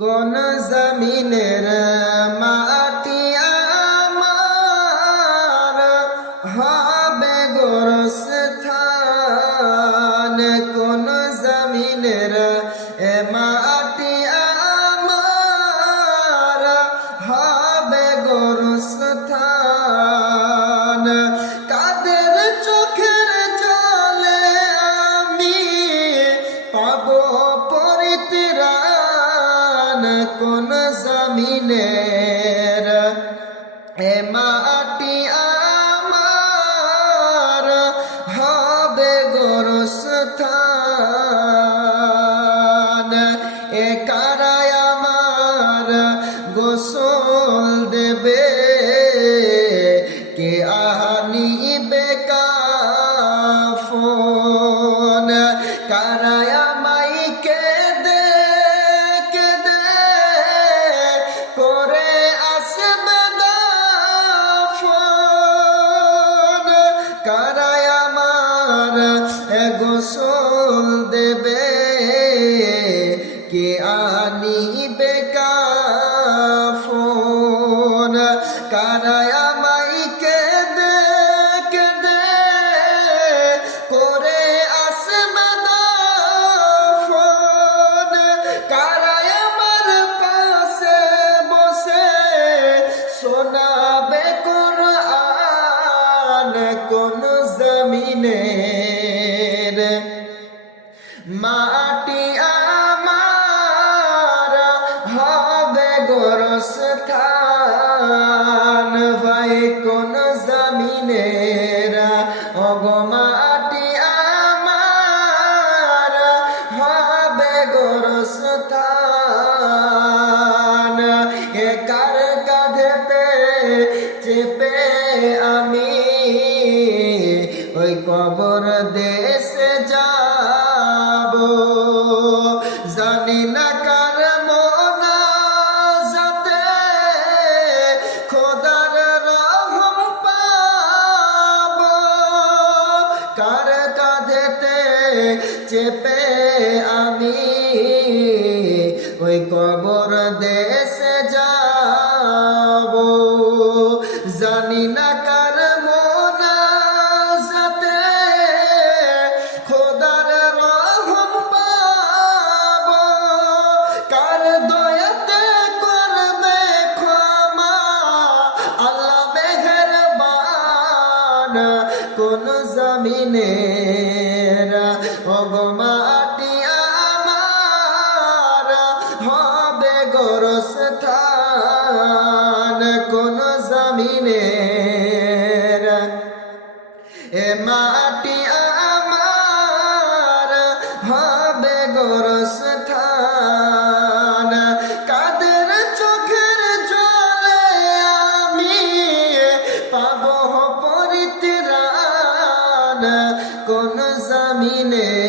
কোন জমিনের মাটি আমার হবে গোরস্থান, কোন জমিনের মাটি আমার হবে গোরস্থান। কাদের চোখের জলে আমি পাবো পরিত্রাণ, কোন জমিনের মাটি আমার হবে গোরস্থান। এ কারায় আমার গোসল দেবে, কে আনিবে কাফন, কারায় আমায় কেঁদে কেঁদে করে আসবে দাফন, কারায় আমার গোসল দেবে, কে আনিবে কাফন, কারায় আমায় কেঁদে কেঁদে করে আসবে দাফন, কারায় আমার পাশে বসে শোনাবে কোরআন, কোন জমিনের মাটি আমার হবে গোরস্থান। ভাই কোন জমিনের মাটি আমার হবে গোরস্থান। এ কার কাঁধেতে চেপে আমি ওই কবর দেশে যাব, জানি না কার মোনাজাতে খোদার রহম পাব, কার কাঁধেতে চেপে আমি ওই কবর দেশে যাব, জানি না কার মোনাজাতে খোদার রহম পাব, কার দয়াতে করবে ক্ষমা আল্লাহ মেহেরবান, কোন জমিনের মাটি আমার হবে গোরস্থান, কোন জমিনের মাটি আমার হবে গোরস্থান। কাদের চোখের জলে আমি পাবো পরিত্রাণ, কোন জমিনের